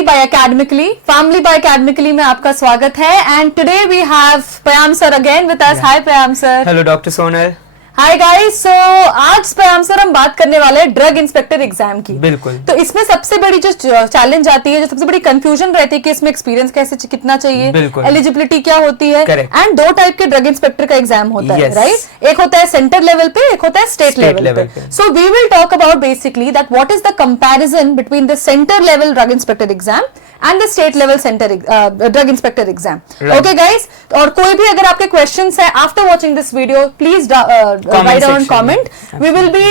Family by academically में आपका स्वागत है and today we have Payam sir again with us. Hi Payam sir. Hello doctor Sonal. Hi guys. So आज Payam sir हम बात करने वाले हैं ड्रग इंस्पेक्टर एग्जाम की. बिल्कुल. तो इसमें सबसे बड़ी जो चैलेंज आती है, जो सबसे बड़ी कंफ्यूजन रहती है कि इसमें एक्सपीरियंस कैसे कितना चाहिए, एलिजिबिलिटी क्या होती है, एंड दो टाइप के ड्रग इंस्पेक्टर का एग्जाम होता है, राइट? एक होता है सेंटर लेवल पे, एक होता है स्टेट लेवल पे. So we will talk about basically that what is the comparison between the centre level drug inspector exam and the state level centre drug inspector exam. Okay guys, और कोई भी अगर आपके क्वेश्चंस है after watching this video, please write down comment. We will be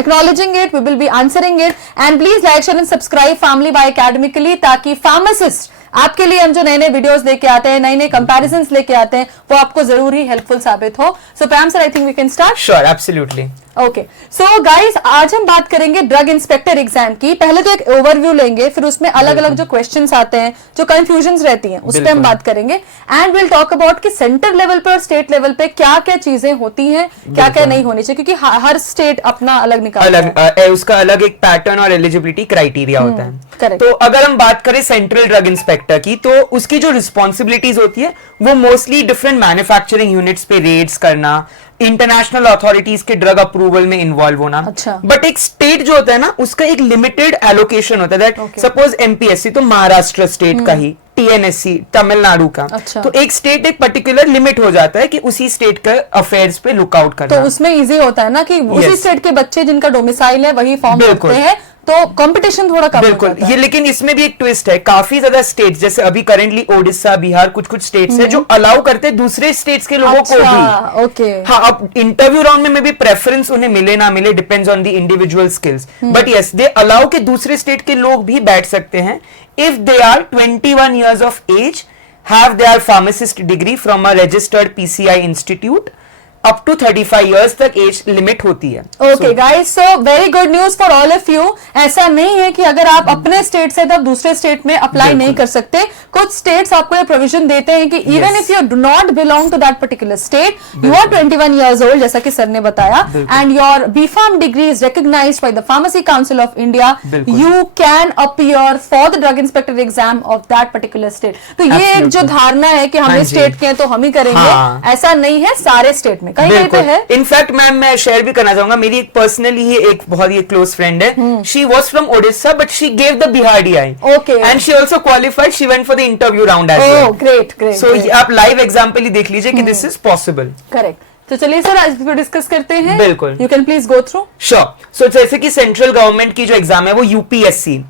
acknowledging it, we will be answering it, and please like, share and subscribe Family by Academically, ताकि pharmacist आपके लिए हम जो नए नए वीडियोस लेके आते हैं, नए नए कंपैरिजंस लेके आते हैं, वो आपको जरूर ही हेल्पफुल साबित हो. So Payam sir, I think we can start. Sure, absolutely. Okay, so guys आज हम बात करेंगे ड्रग इंस्पेक्टर एग्जाम की. पहले तो एक ओवरव्यू लेंगे, फिर उसमें अलग अलग जो क्वेश्चंस आते हैं, जो कंफ्यूजन्स रहती हैं, उस पर हम बात करेंगे. एंड विल टॉक अबाउट कि सेंटर लेवल पे और स्टेट लेवल पे क्या क्या चीजें होती हैं, क्या क्या नहीं होनी चाहिए, क्योंकि हर स्टेट अपना अलग निकालता है, उसका अलग एक पैटर्न और एलिजिबिलिटी क्राइटेरिया होता है. करेक्ट. तो अगर हम बात करें सेंट्रल ड्रग इंस्पेक्टर की, तो उसकी जो रिस्पॉन्सिबिलिटीज होती है वो मोस्टली डिफरेंट मैन्युफैक्चरिंग यूनिट्स पे रेड्स करना, इंटरनेशनल अथॉरिटीज के ड्रग अप्रूवल में इन्वॉल्व होना. अच्छा. बट एक स्टेट जो होता है ना, उसका एक लिमिटेड एलोकेशन होता है. दैट सपोज एमपीएससी तो महाराष्ट्र स्टेट का ही, टीएनएससी तमिलनाडु का. अच्छा. तो एक स्टेट एक पर्टिकुलर लिमिट हो जाता है कि उसी स्टेट का अफेयर्स पे लुकआउट करना. तो उसमें इजी होता है ना कि उसी स्टेट के बच्चे जिनका डोमिसाइल है वही फॉर्म करते हैं, तो कंपटीशन थोड़ा कम बिल्कुल होता है. ये, लेकिन इसमें भी एक ट्विस्ट है. काफी ज्यादा स्टेट्स, जैसे अभी करेंटली ओडिशा, बिहार, कुछ स्टेट्स है जो अलाउ करते हैं दूसरे स्टेट्स के लोगों को भी. ओके. हाँ, अब इंटरव्यू राउंड में भी प्रेफरेंस उन्हें मिले ना मिले, depends on the individual skills. But yes, they allow के दूसरे स्टेट के लोग भी बैठ सकते हैं if they are 21 years of age, have their pharmacist degree from a registered PCI institute. Up to 35 years तक एज लिमिट होती है. Okay guys, so very good news for all of you. ऐसा नहीं है कि अगर आप अपने स्टेट से तो दूसरे स्टेट में अप्लाई नहीं कर सकते. कुछ स्टेट्स आपको ये प्रोविजन देते हैं कि even if you do not belong to that particular state, you are 21 years old, जैसा कि सर ने बताया, and your B Pharm degree is recognised by the Pharmacy Council of India, you can appear for the drug inspector exam of that particular state. तो ये एक जो धारणा है कि हम स्टेट के हैं तो हम ही करेंगे, ऐसा नहीं है. सारे स्टेट में कहीं पे है. इनफैक्ट मैम, मैं शेयर भी करना चाहूंगा, मेरी एक पर्सनली ही एक बहुत ही क्लोज फ्रेंड है. She was from Odisha but she gave the Bihar DI. Okay. And she also qualified. She went for the interview round as well. Oh great great. So आप लाइव एग्जांपल ही देख लीजिए कि दिस इज पॉसिबल. करेक्ट. तो चलिए sir आज discuss करते हैं. बिल्कुल. You can please go through. Sure. So जैसे कि सेंट्रल गवर्नमेंट की जो एग्जाम है वो UPSC,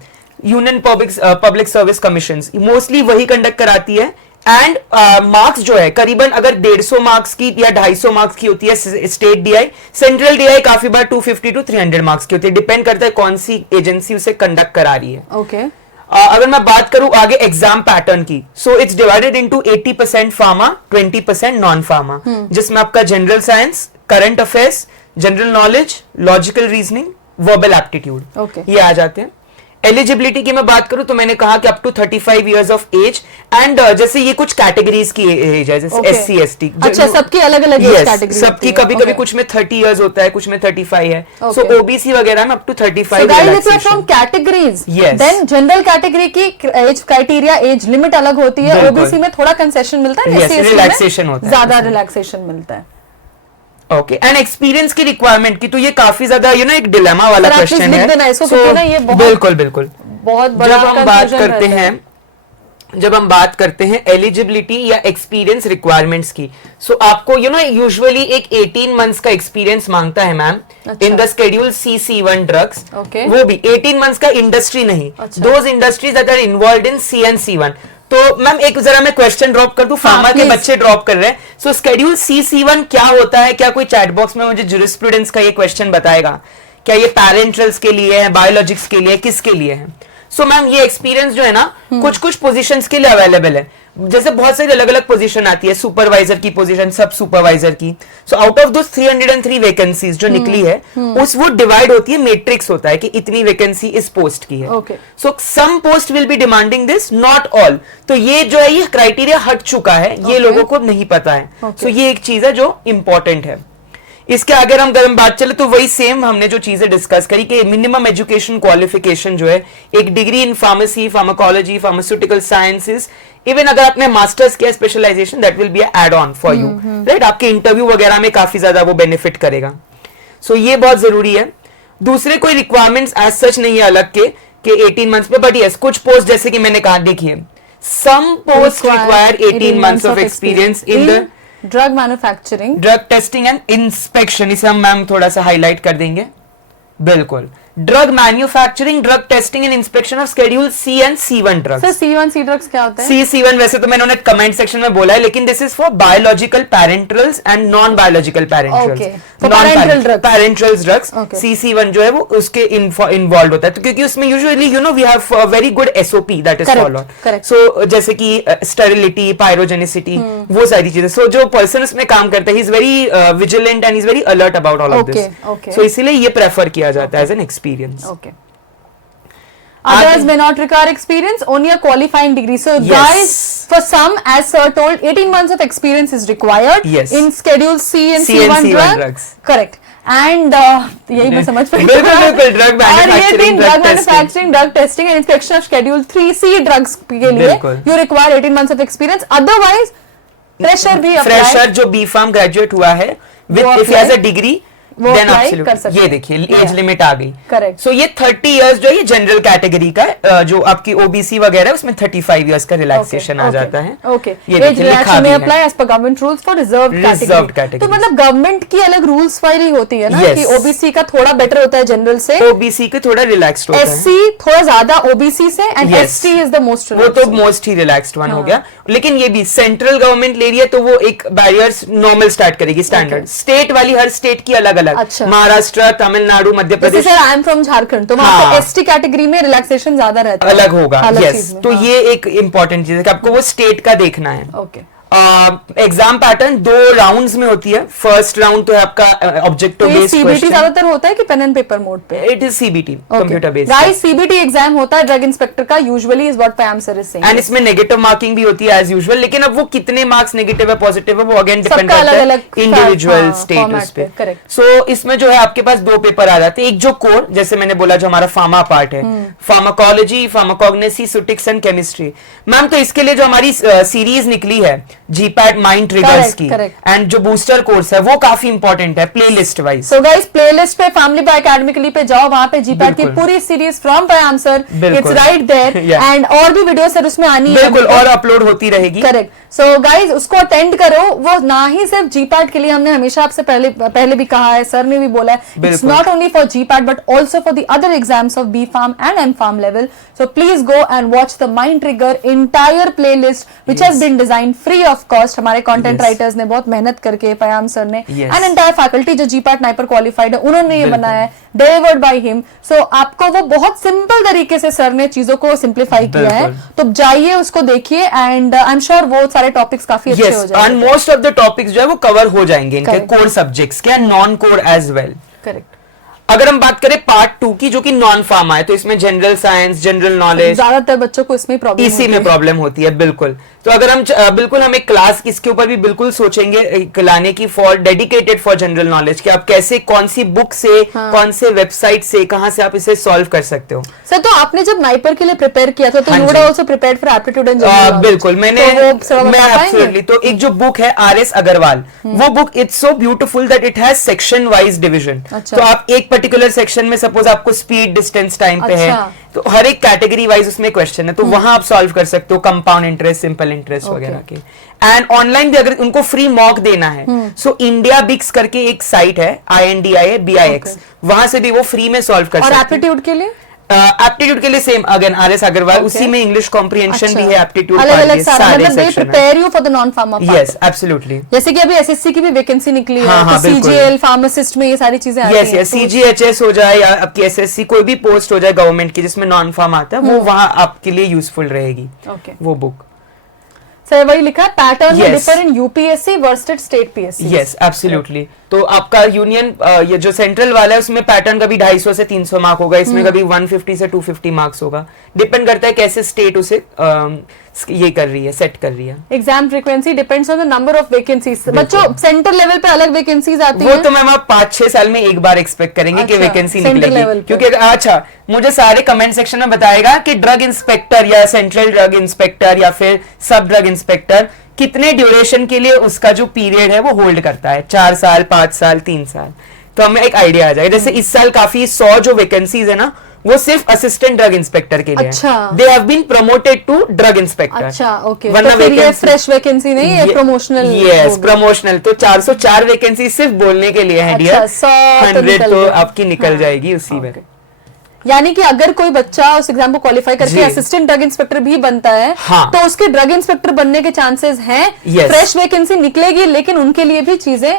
Union Public Service Commission, mostly वही कंडक्ट कराती है. एंड मार्क्स जो है करीबन अगर 150 मार्क्स की या 250 मार्क्स की होती है स्टेट डीआई, सेंट्रल डीआई काफी बार 250 to 300 मार्क्स की होती है. डिपेंड करता है कौन सी एजेंसी उसे कंडक्ट करा रही है. ओके. अगर मैं बात करूं आगे एग्जाम पैटर्न की, so it's divided into 80% pharma, 20% non pharma, जिसमें आपका general science, current affairs, general knowledge, logical reasoning, verbal aptitude, ये आ जाते हैं. एलिजिबिलिटी की मैं बात करूं तो मैंने कहा कि up to 35 years of age, and जैसे ये कुछ कैटेगरीज की एज है, जैसे SC ST. अच्छा, सबकी अलग अलग एज कैटेगरी. सबकी कभी कभी कुछ में 30 years होता है, कुछ में 35 है. सो ओबीसी वगैरह में up to 35. From categories, then general category की एज क्राइटेरिया, एज लिमिट अलग होती है. ओबीसी में थोड़ा कंसेशन मिलता है, रिलैक्सेशन होता है, ज्यादा रिलैक्सेशन मिलता है. ओके. एंड एक्सपीरियंस की रिक्वायरमेंट की, तो ये काफी ज्यादा एक डिलेमा वाला क्वेश्चन है. बिल्कुल बिल्कुल. बहुत बड़ा. जब हम बात करते हैं एलिजिबिलिटी या एक्सपीरियंस रिक्वायरमेंट्स की, सो आपको यूजुअली एक 18 मंथ्स का एक्सपीरियंस मांगता है ma'am in the schedule CC1 drugs. वो भी 18 मंथ्स का, इंडस्ट्री नहीं. Those industries that are involved in CN-C1. तो मैम एक जरा मैं क्वेश्चन ड्रॉप कर दूं, फार्मा के बच्चे ड्रॉप कर रहे हैं. सो शेड्यूल CC1 क्या होता है? क्या कोई चैट बॉक्स में मुझे ज्यूरिस्प्रूडेंस का ये क्वेश्चन बताएगा? क्या ये पैरेंटल्स के लिए है, बायोलॉजिक्स के लिए, किसके लिए है? सो मैम ये एक्सपीरियंस जो है ना, कुछ पोजीशंस के लिए अवेलेबल है. जैसे बहुत सारी अलग अलग पोजीशन आती है, सुपरवाइजर की पोजीशन, सब सुपरवाइजर की. So out of those 303 vacancies जो निकली है, उस वो डिवाइड होती है, मैट्रिक्स होता है कि इतनी वैकेंसी इस पोस्ट की है. So some post will be demanding this, not all. तो ये जो है ये क्राइटेरिया हट चुका है, ये लोगों को नहीं पता है. सो ये एक चीज है जो इंपॉर्टेंट है. इसके अगर हम बात चले तो वही सेम हमने जो चीजें डिस्कस करी कि मिनिमम एजुकेशन क्वालिफिकेशन जो है एक degree in pharmacy, pharmacology, pharmaceutical sciences, even अगर आपने मास्टर्स किया specialization, that will be add on for you, right? आपके इंटरव्यू वगैरह में काफी ज्यादा वो बेनिफिट करेगा। सो ये बहुत जरूरी है। दूसरे कोई रिक्वायरमेंट्स एज सच नहीं है अलग के 18 मंथ्स पे, बट यस कुछ पोस्ट जैसे कि मैंने कहा, देखिए some post require 18 months of experience in the drug manufacturing, drug testing and inspection. इसे हम मैम थोड़ा सा हाईलाइट कर देंगे। बिल्कुल, drug manufacturing, drug testing and inspection of schedule C and C1 drugs. Sir C1C drugs क्या होता है? C1 वैसे तो मैंने उन्हें कमेंट सेक्शन में बोला है, लेकिन this is for biological parenterals and non biological parenterals, parenterals drugs. C1 जो है वो उसके इन्वॉल्व होता है, तो क्योंकि उसमें usually you know we have very good SOP that is followed. So जैसे कि स्टेरिलिटी, पायरोजेनिसिटी, वो सारी चीजें। सो जो पर्सन उसमें काम करता है, he is very vigilant and is very alert about all of this. So इसीलिए ये प्रेफर किया जाता है as an experience. Okay. Others may not require experience, only a qualifying degree. So guys, for some, as sir told, 18 months of experience is required in Schedule C and C1 drugs. Correct. And यही मैं समझ पाई। बिल्कुल, drug manufacturing, drug testing and inspection of Schedule 3C drugs के लिए you require 18 months of experience. Otherwise, fresher भी apply. Fresher जो B.Pharm graduate हुआ है, with if he has a degree, वो अप्लाई कर सकते हैं। ये देखिए एज लिमिट आ गई। करेक्ट। सो ये 30 इयर्स जो ये जनरल कैटेगरी का जो आपकी OBC वगैरह है उसमें 35 इयर्स का रिलैक्सेशन आ जाता है। ओके, एज रिलैक्सेशन में apply as per government rules for reserved category. तो मतलब गवर्नमेंट की अलग रूल्स वाली होती है ना कि OBC का थोड़ा बेटर होता है जनरल से, OBC के थोड़ा रिलैक्स्ड होता है, SC थोड़ा ज्यादा OBC से, and ST is the most, वो तो मोस्ट ही रिलैक्स्ड वन हो गया। लेकिन ये भी सेंट्रल गवर्नमेंट ले रही है तो वो एक बैरियर्स नॉर्मल स्टार्ट करेगी, स्टैंडर्ड। स्टेट वाली हर स्टेट की अलग अलग, महाराष्ट्र, तमिलनाडु, मध्य प्रदेश। जैसे आई एम फ्रॉम झारखंड, तो वहां पे ST कैटेगरी में रिलैक्सेशन ज्यादा रहता है, अलग होगा। यस, तो ये एक इंपॉर्टेंट चीज है कि आपको वो स्टेट का देखना है। ओके। एग्जाम पैटर्न 2 राउंड्स में होती है। फर्स्ट राउंड तो है आपका ऑब्जेक्टिव बेस्ड CBT ज्यादातर होता है कि पेन एंड पेपर मोड पे? It is CBT, computer based. Guys, CBT exam होता है ड्रग इंस्पेक्टर का, usually is what Payam sir is saying. And इसमें नेगेटिव मार्किंग भी होती है एज यूजुअल, लेकिन अब वो कितने मार्क्स नेगेटिव है पॉजिटिव है वो अगेन डिपेंड करता है इंडिविजुअल स्टेटस पे। सो इसमें जो है आपके पास 2 पेपर आ जाते हैं। एक जो कोर, जैसे मैंने बोला, जो हमारा फार्मा पार्ट है, फार्माकोलॉजी, फार्माकोग्नेसी, सुटिक्स एंड केमिस्ट्री। मैम तो इसके लिए जो हमारी सीरीज निकली है GPAT माइंड ट्रिगर्स की, एंड जो बूस्टर कोर्स है वो काफी इंपॉर्टेंट है playlist wise. So guys, playlist पे फैमिली बाय एकेडमी के लिए पे जाओ, वहां पे GPAT की पूरी series from Payam sir, it's right there, and और भी वीडियो सर उसमें आनी है, बिल्कुल, और अपलोड होती रहेगी। करेक्ट। सो गाइस, उसको अटेंड करो। वो ना ही सिर्फ GPAT के लिए, हमने हमेशा आपसे पहले भी कहा है, सर ने भी बोला है, it's not only for GPAT but also for the other exams of B.Pharm and M.Pharm level. So please go and watch the mind trigger entire playlist which has been designed free of cost. हमारे content writers ने बहुत मेहनत करके, Payam sir ने and entire faculty जो GPAT NIPER qualified है, उन्होंने ये बनाया है, डिलीवर्ड बाय हिम। सो आपको वो बहुत सिंपल तरीके से सर ने चीजों को सिंप्लीफाई किया है, तो जाइए उसको देखिए, एंड आई एम श्योर वो सारे टॉपिक्स काफी अच्छे हो जाएंगे। And most of the topics जो है वो कवर हो जाएंगे इनके कोर सब्जेक्ट्स के, non core as well. Correct. अगर हम बात करें पार्ट 2 की, जो कि नॉन फार्मा है, तो इसमें जनरल साइंस, जनरल नॉलेज, ज्यादातर बच्चों को इसमें प्रॉब्लम इसी में प्रॉब्लम होती है। बिल्कुल, तो अगर हम बिल्कुल हम एक क्लास इसके ऊपर भी बिल्कुल सोचेंगे लाने की, for dedicated for general knowledge, कि आप कैसे, कौन सी बुक से, कौन से वेबसाइट से, कहां से आप इसे सॉल्व कर सकते हो। सर, तो आपने जब नाइपर के लिए प्रिपेयर किया था, तो you would also prepared for aptitude and general knowledge? बिल्कुल, मैं एब्सोल्युटली। तो एक जो बुक है RS अग्रवाल, वो book it's so beautiful that it has section wise division. तो आप एक पर्टिकुलर सेक्शन में, सपोज आपको स्पीड, डिस्टेंस, टाइम पे है, तो हर एक कैटेगरी वाइज उसमें क्वेश्चन है, तो वहां आप सॉल्व कर सकते हो, कंपाउंड इंटरेस्ट, सिंपल इंटरेस्ट वगैरह के। एंड ऑनलाइन भी अगर उनको फ्री मॉक देना है, सो इंडिया बिक्स करके एक साइट है, INDIA-BIX, वहां से भी वो फ्री में सॉल्व कर सकते हैं। और एप्टीट्यूड के लिए? एप्टीट्यूड के लिए सेम अगेन RS अग्रवाल, उसी में इंग्लिश कॉम्प्रिहेंशन भी है, एप्टीट्यूड अलग-अलग सारे prepare you for the non pharma part. Yes, absolutely. जैसे कि अभी SSC की भी वैकेंसी निकली है, तो CGL, फार्मासिस्ट में ये सारी चीजें आती हैं। यस, CGHS हो जाए या आपकी SSC, कोई भी पोस्ट हो जाए गवर्नमेंट की जिसमें नॉन फार्म आता है, वो वहां आपके लिए यूजफुल रहेगी वो बुक। सर, वही लिखा है, पैटर्न में differ in UPSC versus state PSC। Yes, absolutely. तो आपका यूनियन ये जो सेंट्रल वाला है उसमें पैटर्न कभी 250 से 300 मार्क होगा, इसमें कभी 150 से 250 मार्क्स होगा, डिपेंड करता है कैसे स्टेट उसे ये कर रही है, सेट कर रही है। Exam frequency depends on the number of vacancies. बच्चों सेंटर लेवल पे अलग वैकेंसीज आती हैं, वो तो मैम आप 5-6 साल में एक बार एक्सपेक्ट करेंगे कि वैकेंसी निकलेगी, क्योंकि अच्छा मुझे सारे कमेंट सेक्शन में बताएगा कि ड्रग इंस्पेक्टर या सेंट्रल ड्रग इंस्पेक्टर या फिर सब ड्रग इंस्पेक्टर कितने ड्यूरेशन के लिए उसका जो पीरियड है वो होल्ड करता है, 4 साल, 5 साल, 3 साल, तो हमें एक आइडिया आ जाएगा। जैसे इस साल काफी 100 जो वैकेंसीज है ना वो सिर्फ असिस्टेंट ड्रग इंस्पेक्टर के लिए अच्छा। They have been promoted to drug inspector. अच्छा, ओके। वरना तो फिर ये फ्रेश वैकेंसी नहीं है, प्रमोशनल। Yes, promotional. तो 404 वैकेंसी सिर्फ बोलने के लिए है डियर, 100 तो आपकी निकल जाएगी उसी में। यानी कि अगर कोई बच्चा उस एग्जाम को क्वालिफाई करके असिस्टेंट ड्रग इंस्पेक्टर भी बनता है, हाँ, तो उसके ड्रग इंस्पेक्टर बनने के चांसेस हैं। फ्रेश वैकेंसी निकलेगी लेकिन उनके लिए भी चीजें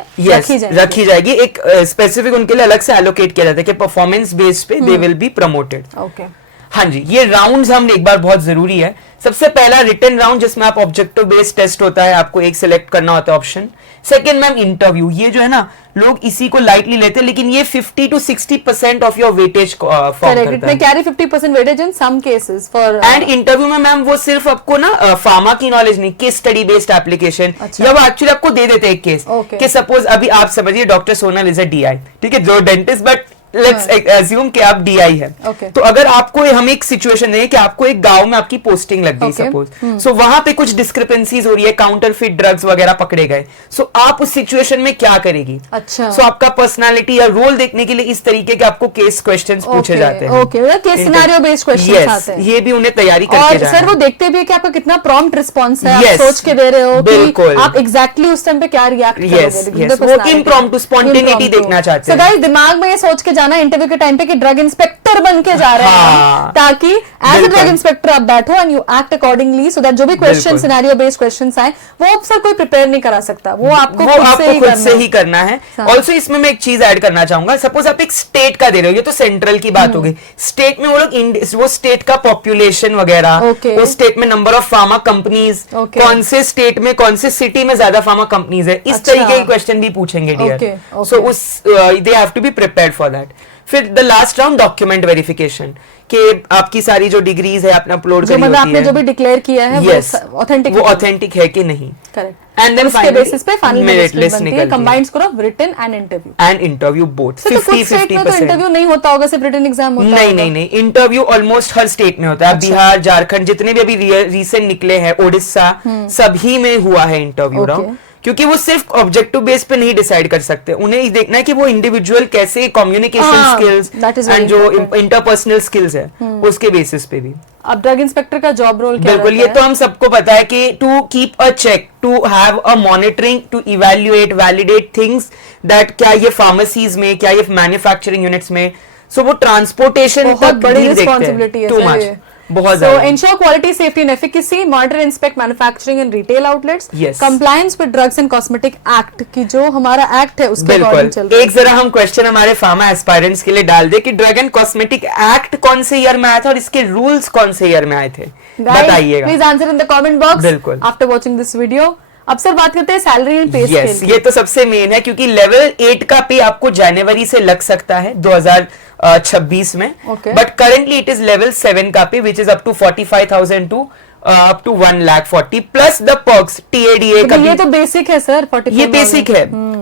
रखी जाएगी। एक स्पेसिफिक उनके लिए अलग से एलोकेट किया जाता है कि परफॉर्मेंस बेस पे they will be promoted. Okay, हाँ जी। ये राउंड्स हम एक बार बहुत जरूरी है। सबसे पहला रिटन राउंड जिसमें आप ऑब्जेक्टिव बेस्ड टेस्ट होता है, आपको एक सिलेक्ट करना होता है ऑप्शन। सेकंड मैम इंटरव्यू, ये जो है ना लोग इसी को लाइटली लेते हैं, लेकिन ये 50 to 60% of your weightage form करता है। Carry 50% weightage in some cases for and interview में मैम वो सिर्फ आपको ना फार्मा की नॉलेज नहीं, केस स्टडी बेस्ड एप्लीकेशन, या वो एक्चुअली आपको दे देते हैं एक केस कि सपोज अभी आप समझिए doctor Sonal is a DI, ठीक है, जो डेंटिस्ट, बट लेट्स अज्यूम कि आप DI है। तो अगर आपको हम एक सिचुएशन दें कि आपको एक गांव में आपकी पोस्टिंग लग गई सपोज, सो वहां पे कुछ डिस्क्रिपेंसीज हो रही है, काउंटरफिट ड्रग्स वगैरह पकड़े गए, सो आप उस सिचुएशन में क्या करेगी? अच्छा, सो आपका पर्सनालिटी या रोल देखने के लिए इस तरीके के आपको केस क्वेश्चंस पूछे जाते हैं। केस सिनेरियो बेस्ड क्वेश्चंस आते हैं। ये भी उन्हें तैयारी करके जाना है। सर वो देखते भी है कि आपका कितना प्रॉम्प्ट रिस्पॉन्स है, आप सोच के दे रहे हो कि आप एग्जैक्टली उस टाइम पे क्या रिएक्ट करोगे। वो इम्प्रॉम्प्टू स्पॉन्टेनिटी देखना चाहते हैं। सो गाइस दिमाग में ये सोच के जाना इंटरव्यू के टाइम कि ड्रग इंस्पेक्टर बन के जा रहे हैं, ताकि एज अ ड्रग इंस्पेक्टर आप बैठो and you act accordingly, so that जो भी क्वेश्चन सिनेरियो बेस्ड क्वेश्चंस आए वो अक्सर कोई प्रिपेयर नहीं करा सकता, वो आपको खुद से ही करना है। ऑल्सो इसमें मैं एक चीज ऐड करना चाहूंगा, सपोज आप एक स्टेट का दे रहे हो, ये तो सेंट्रल की बात हो गई, स्टेट में वो लोग वो स्टेट का पॉपुलेशन वगैरह, वो स्टेट में नंबर ऑफ फार्मा कंपनीज, कौन से स्टेट में कौन से सिटी में ज्यादा फार्मा कंपनीज है, इस तरीके के क्वेश्चन भी पूछेंगे डियर। सो उस they have to be prepared for that. फिर the last round document verification, कि आपकी सारी जो डिग्रीज है आपने अपलोड करी होती है, आपने जो भी डिक्लेयर किया है वो ऑथेंटिक है कि नहीं। करेक्ट। एंड देन उसके बेसिस पे फाइनल मेरिट लिस्ट बनती है, combined score of written and interview both. 50-50% तो इंटरव्यू नहीं होता होगा, सिर्फ रिटन एग्जाम होता है? नहीं, इंटरव्यू ऑलमोस्ट हर स्टेट में होता है। बिहार, झारखंड, जितने भी अभी रिसेंट निकले हैं, ओडिशा, सभी में हुआ है इंटरव्यू राउंड, क्योंकि वो सिर्फ ऑब्जेक्टिव बेस पे नहीं डिसाइड कर सकते, उन्हें देखना है कि वो इंडिविजुअल कैसे कम्युनिकेशन स्किल्स एंड जो इंटरपर्सनल स्किल्स है उसके बेसिस पे भी। अब ड्रग इंस्पेक्टर का जॉब रोल क्या बिल्कुल, ये तो हम सबको पता है कि to keep a check, to have a monitoring, to evaluate, validate things that क्या ये फार्मेसीज में, क्या ये मैन्युफैक्चरिंग यूनिट्स में, सो वो ट्रांसपोर्टेशन बहुत बड़ी रिस्पॉन्सिबिलिटी है, टू मच, बहुत so ensure quality, safety and efficacy, monitor, inspect manufacturing and retail outlets, compliance with drugs and cosmetic act, की जो हमारा एक्ट है उसके अकॉर्डिंग चल रहा है। एक जरा हम क्वेश्चन हमारे फार्मा एस्पायरेंट्स के लिए डाल दे कि ड्रग एंड कॉस्मेटिक एक्ट कौन से ईयर में आया था और इसके रूल्स कौन से ईयर में आए थे, बताइएगा। Please answer in the comment box बिल्कुल आफ्टर वॉचिंग दिस वीडियो। अब सर बात करते हैं सैलरी एंड पे स्केल। ये तो सबसे मेन है, क्योंकि लेवल 8 का पे आपको जनवरी से लग सकता है 2026 में, but currently it is level 7 का pay which is up to 45,000 to up to 1,40,000 plus the perks, TADA का। ये तो बेसिक है सर, ये बेसिक है।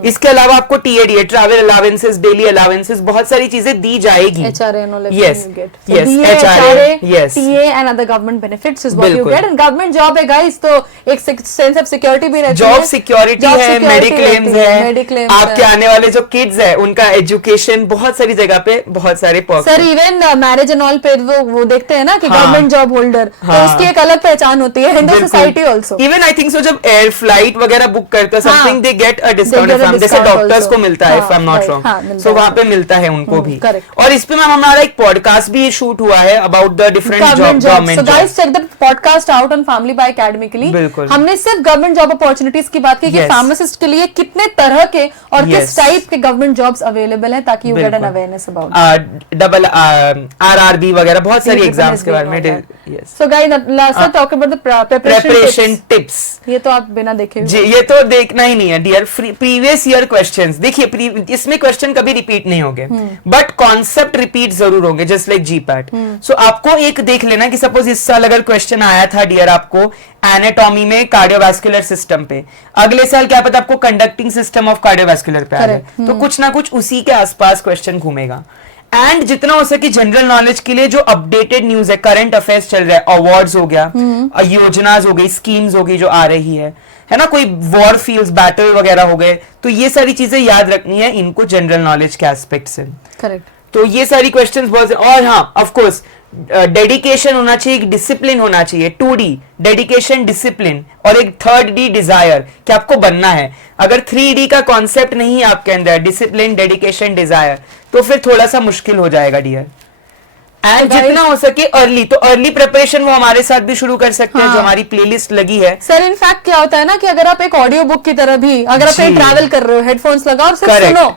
इसके अलावा आपको TADA, travel allowances, daily allowances, बहुत सारी चीजें दी जाएगी। HRA, yes, HRA, TA and other government benefits is what you get, and government job है guys, तो एक सेंस ऑफ सिक्योरिटी भी रहती है, जॉब सिक्योरिटी है, मेडिक्लेम्स है, आपके आने वाले जो किड्स है उनका एजुकेशन, बहुत सारी जगह पे बहुत सारे perks. Sir even marriage and all पे वो देखते हैं ना कि गवर्नमेंट जॉब होल्डर, तो उसकी एक अलग पहचान होती है in the society also. Even I think so जब एयर फ्लाइट वगैरह बुक करते हैं something, they get a discount from, जैसे डॉक्टर्स को मिलता है, if I am not wrong, so वहां पे मिलता है उनको भी। और इस पे मैम हमारा एक पॉडकास्ट भी शूट हुआ है about the different job, government job. So guys check the podcast out on family by academy के लिए। हमने सिर्फ गवर्नमेंट जॉब अपॉर्चुनिटीज की बात की कि फार्मासिस्ट के लिए कितने तरह के और किस टाइप के गवर्नमेंट जॉब्स अवेलेबल हैं, ताकि you get an awareness about double RRB वगैरह बहुत सारी एग्जाम्स के बारे में। सो गाइस सर, तो talk about the preparation tips, ये तो आप बिना देखे जी, ये तो देखना ही नहीं है डियर। प्रीवियस ईयर क्वेश्चंस देखिए, इसमें क्वेश्चन कभी रिपीट नहीं होंगे, बट कॉन्सेप्ट रिपीट जरूर होंगे, जस्ट लाइक जीपैट। सो आपको एक देख लेना कि सपोज इस साल अगर क्वेश्चन आया था डियर आपको एनाटॉमी में कार्डियोवास्कुलर सिस्टम पे, अगले साल क्या पता आपको कंडक्टिंग सिस्टम ऑफ कार्डियोवास्कुलर पे आ जाए, तो कुछ ना कुछ उसी के आसपास क्वेश्चन घूमेगा। एंड जितना हो सके जनरल नॉलेज के लिए जो अपडेटेड न्यूज है, करंट अफेयर्स चल रहा है, अवार्ड्स हो गया, योजनाज हो गई, स्कीम्स हो गई जो आ रही है ना, कोई वॉर फील्ड्स, बैटल वगैरह हो गए, तो ये सारी चीजें याद रखनी है इनको जनरल नॉलेज के एस्पेक्ट से। करेक्ट। तो ये सारी क्वेश्चंस बहुत, और हाँ ऑफ कोर्स डेडिकेशन होना चाहिए, डिसिप्लिन होना चाहिए। 2D डेडिकेशन, डिसिप्लिन, और एक 3rd D डिजायर कि आपको बनना है। अगर 3D का कॉन्सेप्ट नहीं है आपके अंदर, डिसिप्लिन, डेडिकेशन, डिजायर, तो फिर थोड़ा सा मुश्किल हो जाएगा डियर। एंड जितना हो सके अर्ली, तो अर्ली प्रिपरेशन वो हमारे साथ भी शुरू कर सकते हैं, जो हमारी प्लेलिस्ट लगी है। सर इनफैक्ट क्या होता है ना कि अगर आप एक ऑडियो बुक की तरह भी, अगर आप कहीं ट्रैवल कर रहे हो, हेडफोन्स लगाओ और सिर्फ सुनो,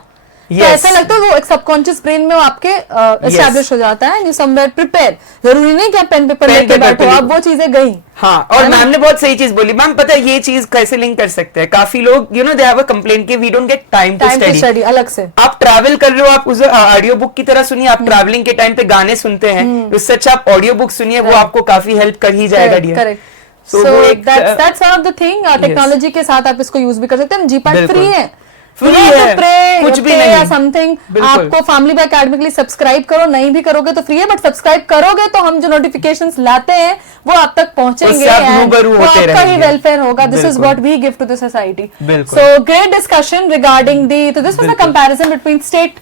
तो ऐसा लगता है वो एक सबकॉन्शियस ब्रेन में आपके एस्टैब्लिश हो जाता है, यू समवेयर प्रिपेयर। जरूरी नहीं कि आप पेन पेपर लेके बैठो, आप वो चीजें गई। हाँ, और मैम ने बहुत सही चीज बोली। मैम पता है ये चीज कैसे लिंक कर सकते हैं, काफी लोग दे हैव अ कंप्लेंट कि we don't get time to study अलग से। आप ट्रैवल कर रहे हो, आप उस ऑडियो बुक की तरह सुनिए, आप ट्रैवलिंग के टाइम पे गाने सुनते हैं, उससे अच्छा आप ऑडियो बुक सुनिए, वो आपको काफी हेल्प कर ही जाएगा dear. Correct. So that's one of the thing, technology के साथ आप इसको यूज भी कर सकते हैं। जीपैट फ्री है, फ्री है, कुछ भी नहीं या समथिंग। आपको फैमिली बाय अकेडमी के लिए सब्सक्राइब करो, नहीं भी करोगे तो फ्री है, बट सब्सक्राइब करोगे तो हम जो नोटिफिकेशंस लाते हैं वो आप तक पहुंचेंगे, वो आपका ही वेलफेयर होगा। This is what we give to the society. So great discussion regarding the, तो this was a comparison between state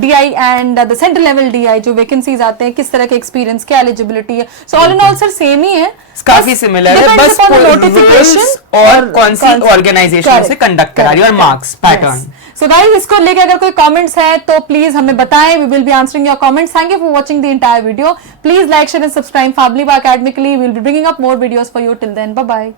DI and the central level DI, जो वैकेंसीज आते हैं, किस तरह के एक्सपीरियंस, क्या एलिजिबिलिटी है। So all in all sir same ही है, काफी सिमिलर है, बस नोटिफिकेशन और कौन सी ऑर्गेनाइजेशन से कंडक्ट करा रही है और मार्क्स पैटर्न। सो गाइस, इसको लेके अगर कोई कमेंट्स है तो प्लीज हमें बताएं, we will be answering your comments. Thank you for watching the entire video. Please like, share and subscribe family by academy के लिए। We will be bringing up more videos for you. Till then, bye bye.